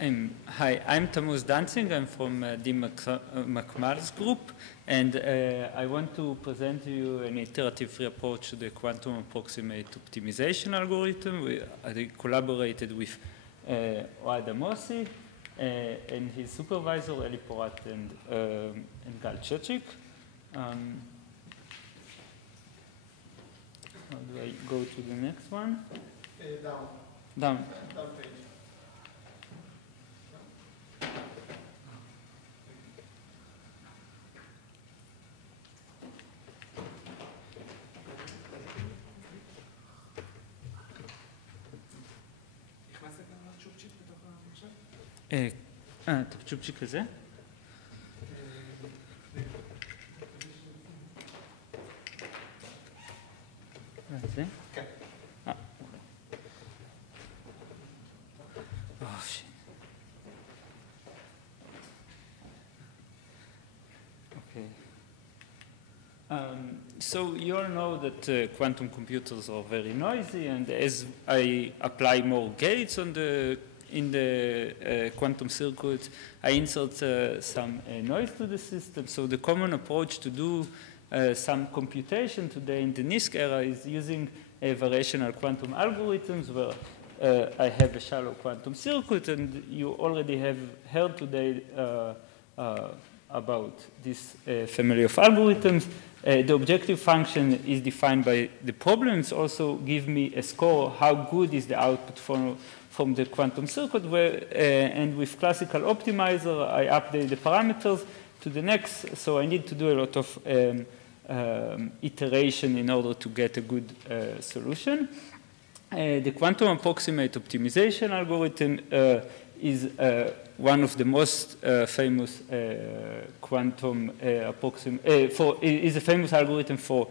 Hi, I'm Tamuz Danzig. I'm from the McMahon's group, and I want to present to you an iterative free approach to the quantum approximate optimization algorithm. I collaborated with Oad Amosi and his supervisor, Eli Porat and Gal Chechik. How do I go to the next one? Down. Down. Down page. את הצ'ופצ'יק הזה? זה? כן. Okay. So you all know that quantum computers are very noisy, and as I apply more gates in the quantum circuit, I insert some noise to the system. So the common approach to do some computation today in the NISQ era is using variational quantum algorithms where I have a shallow quantum circuit, and you already have heard today about this family of algorithms. The objective function is defined by the problems, also give me a score, how good is the output from the quantum circuit, and with classical optimizer, I update the parameters to the next, so I need to do a lot of iteration in order to get a good solution. The quantum approximate optimization algorithm is one of the most famous quantum is a famous algorithm for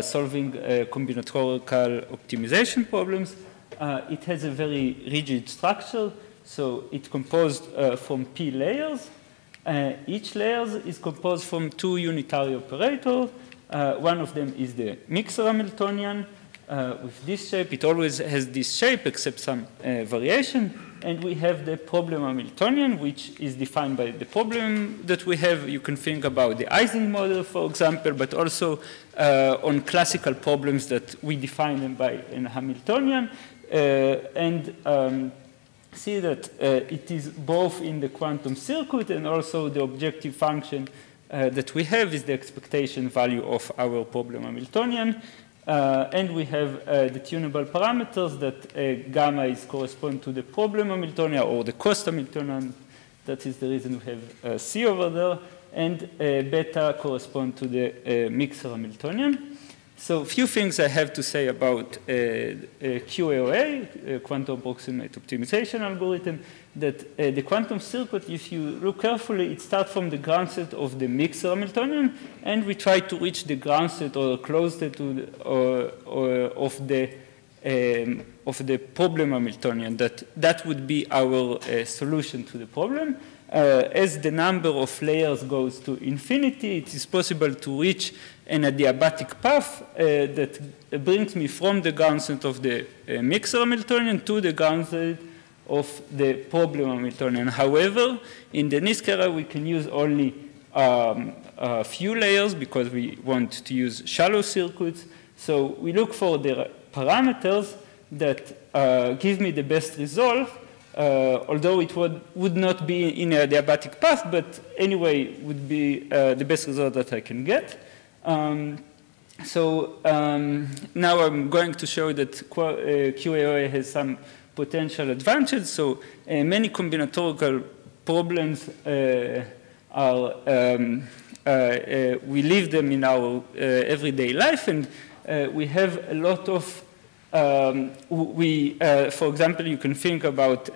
solving combinatorial optimization problems. It has a very rigid structure, so it's composed from P layers. Each layer is composed from two unitary operators. One of them is the mixer Hamiltonian with this shape. It always has this shape except some variation. And we have the problem Hamiltonian, which is defined by the problem that we have. You can think about the Ising model, for example, but also on classical problems that we define them by a Hamiltonian. And see that it is both in the quantum circuit and also the objective function that we have is the expectation value of our problem Hamiltonian. And we have the tunable parameters that gamma is correspond to the problem Hamiltonian or the cost Hamiltonian. That is the reason we have C over there. And beta correspond to the mixer Hamiltonian. So a few things I have to say about QAOA, quantum approximate optimization algorithm, that the quantum circuit, if you look carefully, it starts from the ground state of the mixer Hamiltonian, and we try to reach the ground state or close state to the, of the problem Hamiltonian. That would be our solution to the problem. As the number of layers goes to infinity, it is possible to reach an adiabatic path that brings me from the ground state of the mixer Hamiltonian to the ground state of the problem Hamiltonian. However, in the NISQ era, we can use only a few layers because we want to use shallow circuits. So we look for the parameters that give me the best result, although it would not be in a adiabatic path, but anyway would be the best result that I can get. Now I'm going to show that QAOA has some potential advantages. So many combinatorial problems are, we live them in our everyday life, and we have a lot of, for example, you can think about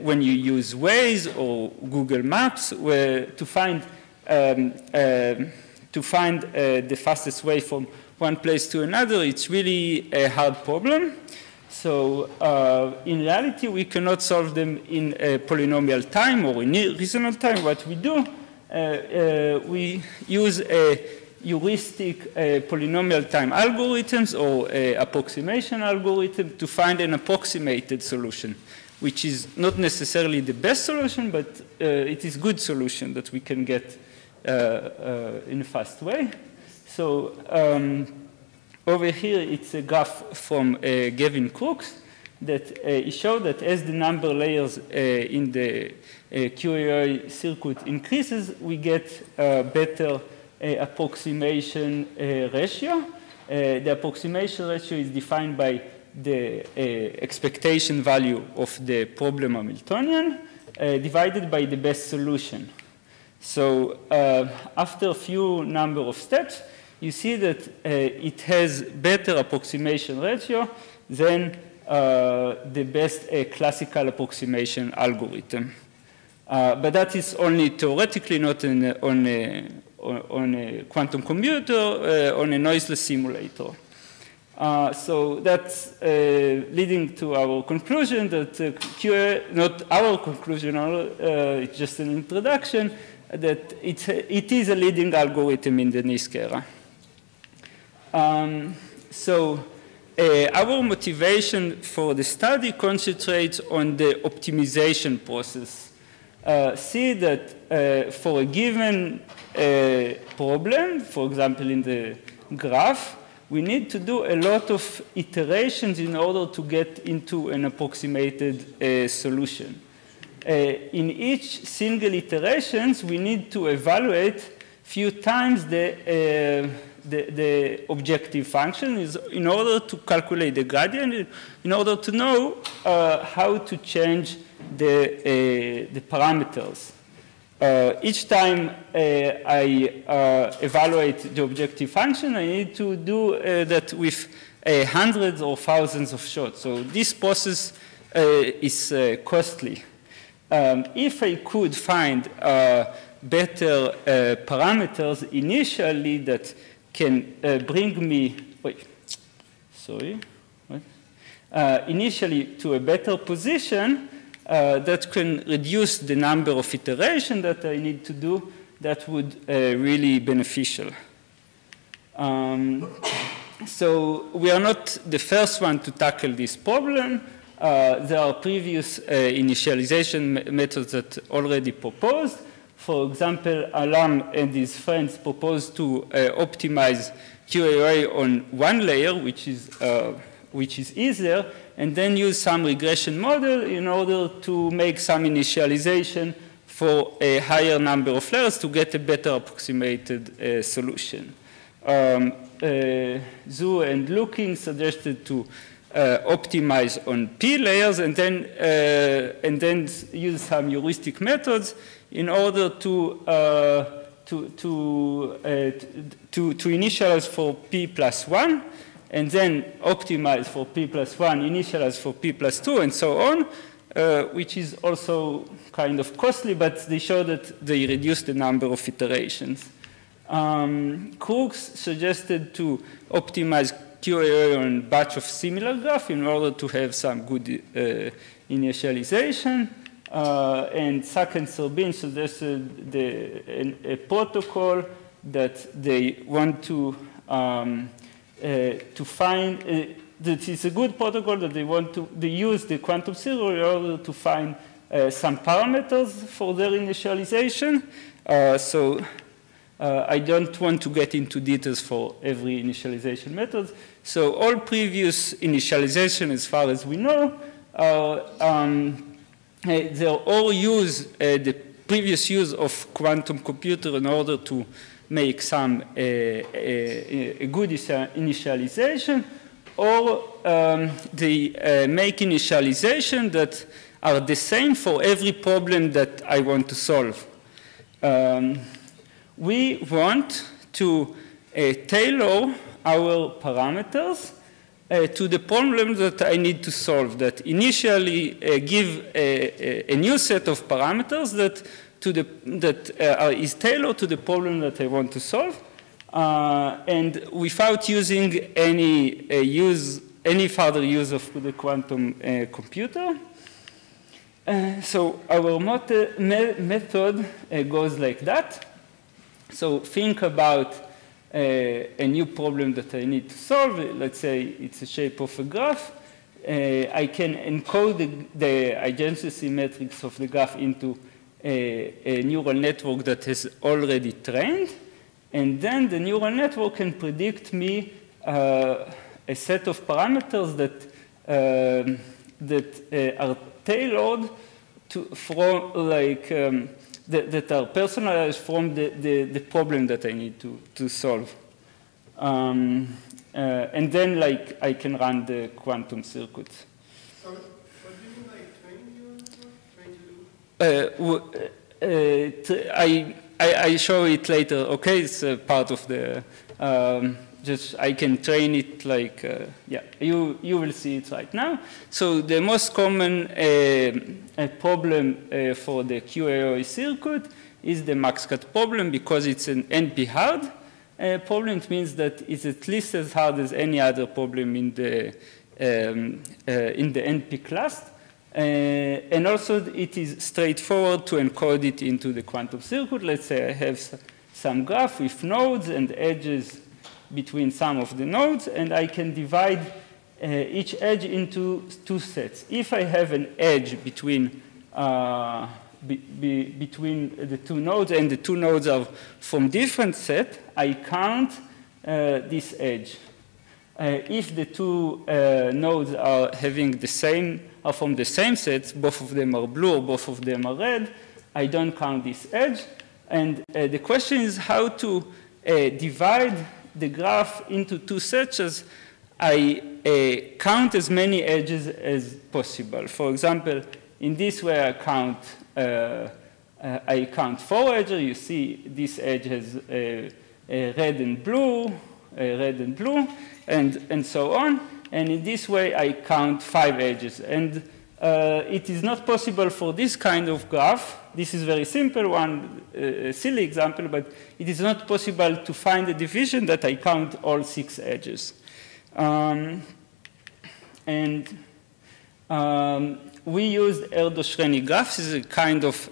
when you use Waze or Google Maps to find the fastest way from one place to another. It's really a hard problem. So in reality, we cannot solve them in a polynomial time or in reasonable time. What we do, we use a heuristic polynomial time algorithms or approximation algorithm to find an approximated solution. which is not necessarily the best solution, but it is good solution that we can get in a fast way. So over here, it's a graph from Gavin Crooks that he showed that as the number layers in the QAOA circuit increases, we get better approximation ratio. The approximation ratio is defined by the expectation value of the problem Hamiltonian divided by the best solution. So after a few number of steps, you see that it has better approximation ratio than the best classical approximation algorithm. But that is only theoretically, not on a quantum computer, on a noiseless simulator. So that's leading to our conclusion that QA, not our conclusion, it's just an introduction, that it is a leading algorithm in the NISQ era. Our motivation for the study concentrates on the optimization process. See that for a given problem, for example, in the graph, we need to do a lot of iterations in order to get into an approximated solution. In each single iterations, we need to evaluate few times the objective function is in order to calculate the gradient, in order to know how to change the parameters. Each time I evaluate the objective function, I need to do that with hundreds or thousands of shots. So this process is costly. If I could find better parameters initially that can bring me, initially to a better position, that can reduce the number of iterations that I need to do, that would really beneficial. So we are not the first one to tackle this problem. There are previous initialization methods that already proposed. For example, Alam and his friends proposed to optimize QAOA on one layer, which is easier, and then use some regression model in order to make some initialization for a higher number of layers to get a better approximated solution. Zhu and Looking suggested to optimize on P layers and then use some heuristic methods in order to initialize for P plus 1, and then optimize for P plus 1, initialize for P plus 2, and so on, which is also kind of costly, but they show that they reduce the number of iterations. Crooks suggested to optimize QAOA on a batch of similar graph in order to have some good initialization. And Sak and Serbin suggested a protocol that they want to find, that is a good protocol that they want to use the quantum zero in order to find some parameters for their initialization. I don't want to get into details for every initialization method. So all previous initialization, as far as we know, they all use the previous use of quantum computer in order to make some a good initialization, or they make initialization that are the same for every problem that I want to solve. We want to tailor our parameters to the problem that I need to solve, that initially give a new set of parameters that is tailored to the problem that I want to solve, and without using any further use of the quantum computer. So our method goes like that. So think about a new problem that I need to solve. Let's say it's a shape of a graph. I can encode the adjacency matrix of the graph into a neural network that has already trained, and then the neural network can predict me a set of parameters that are tailored from like that are personalized from the problem that I need to solve. And then like I can run the quantum circuits. So what do you mean like train neural network? I show it later. Okay, it's part of the just I can train it like yeah. You will see it right now. So the most common problem for the QAOA circuit is the MaxCut problem because it's an NP hard problem. It means that it's at least as hard as any other problem in the NP class. And also it is straightforward to encode it into the quantum circuit. Let's say I have some graph with nodes and edges between some of the nodes, and I can divide each edge into two sets. If I have an edge between between the two nodes, and the two nodes are from different set, I count this edge. If the two nodes are having the same, are from the same sets, both of them are blue or both of them are red, I don't count this edge. And the question is how to divide the graph into two sets as I count as many edges as possible. For example, in this way I count 4 edges. You see this edge has red and blue, and so on. And in this way I count 5 edges. And it is not possible for this kind of graph. This is very simple, one silly example, but it is not possible to find a division that I count all 6 edges. We used Erdos-Shreni graphs. This is a kind of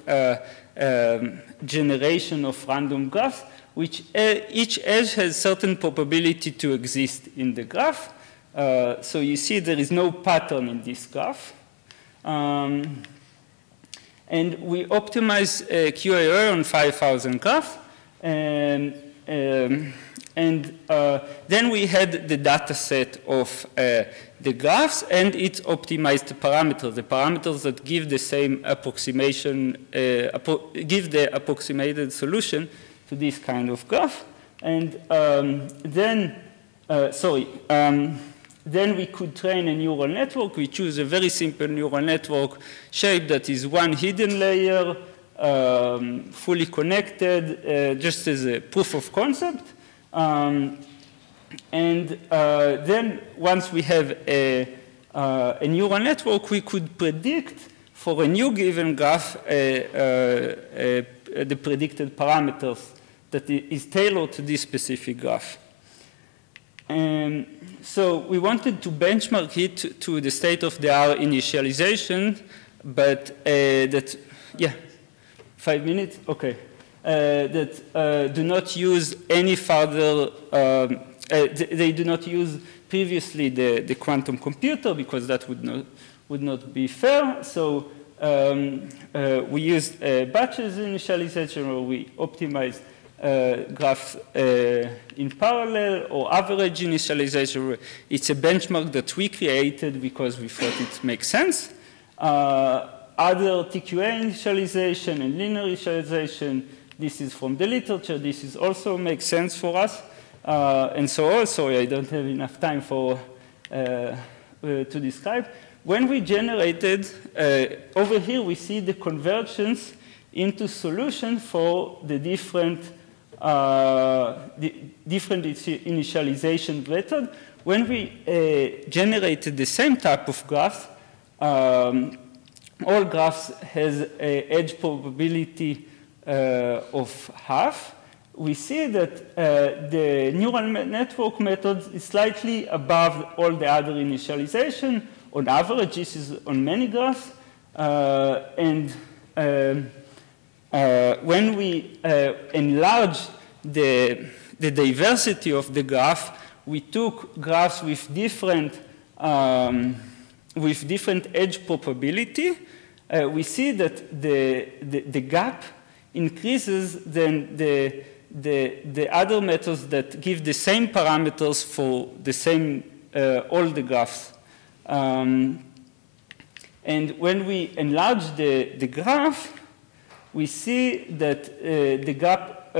generation of random graphs, which each edge has certain probability to exist in the graph. So you see there is no pattern in this graph. And we optimize QAOA on 5,000 graphs. And then we had the data set of the graphs, and it optimized the parameters that give the same approximation, give the approximated solution to this kind of graph. And then we could train a neural network. We choose a very simple neural network shape that is one hidden layer, fully connected, just as a proof of concept. And then once we have a neural network, we could predict for a new given graph the predicted parameters that is tailored to this specific graph. So we wanted to benchmark it to the state-of-the-art initialization, but yeah, 5 minutes? Okay. That do not use any further, they do not use previously the quantum computer because that would not be fair. So we used batches initialization, where we optimized graphs in parallel, or average initialization. It's a benchmark that we created because we thought it makes sense. Other TQA initialization and linear initialization, this is from the literature. This is also makes sense for us. And so also, I don't have enough time for to describe. When we generated, over here we see the conversions into solutions for the different initialization method. When we generated the same type of graph, all graphs has an edge probability of half. We see that the neural network method is slightly above all the other initialization. On average, this is on many graphs. When we enlarge the diversity of the graph, we took graphs with different with different edge probability, we see that the gap increases than the other methods that give the same parameters for the same, all the graphs. And when we enlarge the graph, we see that the gap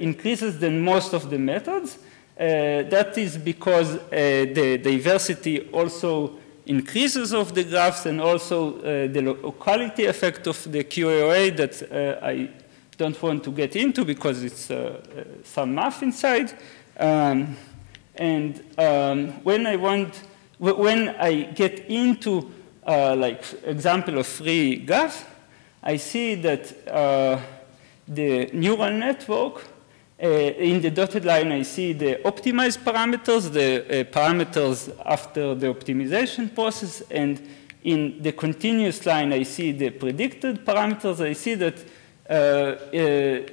increases than most of the methods. That is because the diversity also increases of the graphs, and also the locality effect of the QAOA that I don't want to get into because it's some math inside. When I get into like example of free graph, I see that the neural network, in the dotted line, I see the optimized parameters, the parameters after the optimization process, and in the continuous line, I see the predicted parameters. I see that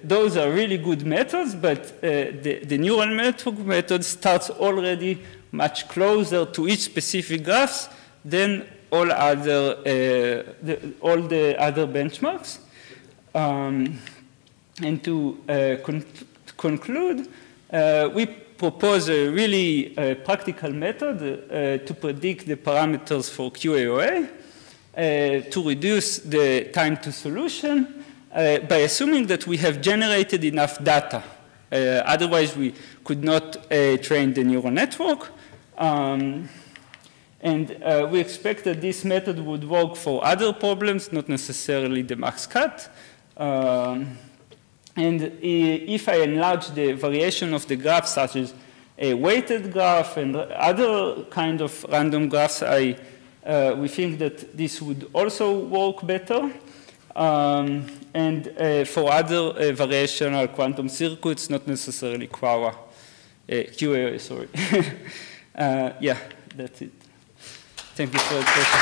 those are really good methods, but the neural network method starts already much closer to each specific graphs than all the other benchmarks. And to conclude, we propose a really practical method to predict the parameters for QAOA, to reduce the time to solution by assuming that we have generated enough data. Otherwise, we could not train the neural network. And we expect that this method would work for other problems, not necessarily the MaxCut. And if I enlarge the variation of the graph, such as a weighted graph and other kind of random graphs, we think that this would also work better. And for other variational quantum circuits, not necessarily QAOA, sorry. Yeah, that's it. Thank you for the question.